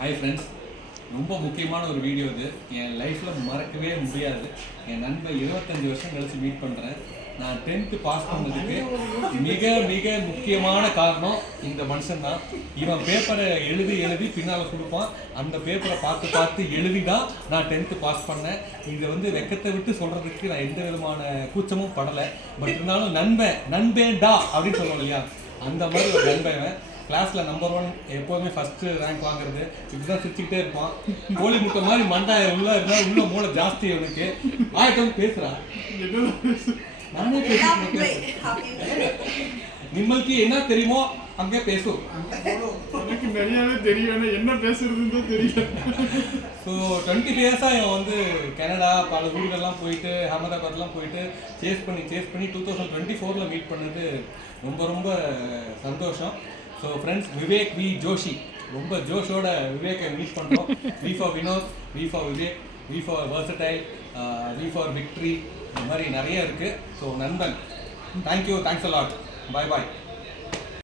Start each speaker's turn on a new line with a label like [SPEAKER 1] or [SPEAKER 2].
[SPEAKER 1] Hi friends ரொம்ப முக்கியமான ஒரு வீடியோ இது. என் லைஃப்பில் மறக்கவே முடியாது. என் நண்பன் இருபத்தஞ்சி வருஷம் கழிச்சு மீட் பண்ணுறேன் நான் டென்த்து பாஸ் பண்ணதுக்கு மிக மிக முக்கியமான காரணம் இந்த மனுஷன் தான். இவன் பேப்பரை எழுதி எழுதி பின்னால் கொடுப்பான். அந்த பேப்பரை பார்த்து பார்த்து எழுதி தான் நான் டென்த்து பாஸ் பண்ணேன். இதை வந்து வெக்கத்தை விட்டு சொல்கிறதுக்கு நான் எந்த விதமான கூச்சமும் படலை. பட் இருந்தாலும் நண்பன் நண்பேண்டா அப்படின்னு சொல்லுவோம் இல்லையா? அந்த மாதிரி ஒரு நண்பன் இவன். கிளாஸ்ல நம்பர் ஒன் எப்போதுமே ஃபர்ஸ்ட் ரேங்க் வாங்குறது. இப்படிதான் சிரிச்சுக்கிட்டே இருப்பான். கோழி முட்டை மாதிரி மண்டாய உள்ள இருந்தா உள்ள மூளை ஜாஸ்தி அவனுக்கு ஆயிட்டம் பேசுறா நானே பேசிக்கிறேன் நிம்மளுக்கு என்ன தெரியுமோ அங்கே பேசு.
[SPEAKER 2] எனக்கு நிறையவே தெரியும். என்ன பேசுறதுன்னு தான் தெரியல
[SPEAKER 1] ஸோ டுவெண்ட்டி இயர்ஸாக இவன் வந்து கனடா பல ஊர்கள்லாம் போயிட்டு அகமதாபாத்லாம் போயிட்டு சேஸ் பண்ணி சேஸ் பண்ணி டூ தௌசண்ட் டுவெண்ட்டி ஃபோரில் மீட் பண்ணது ரொம்ப ரொம்ப சந்தோஷம். So friends Vivek V Joshi ரொம்ப ஜோஷோட விவேக்கை மீட் பண்ணுறோம் V for Vinod V for Vivek V for versatile V for victory இந்த மாதிரி நிறைய இருக்குது ஸோ நண்பன் thank you thanks a lot bye bye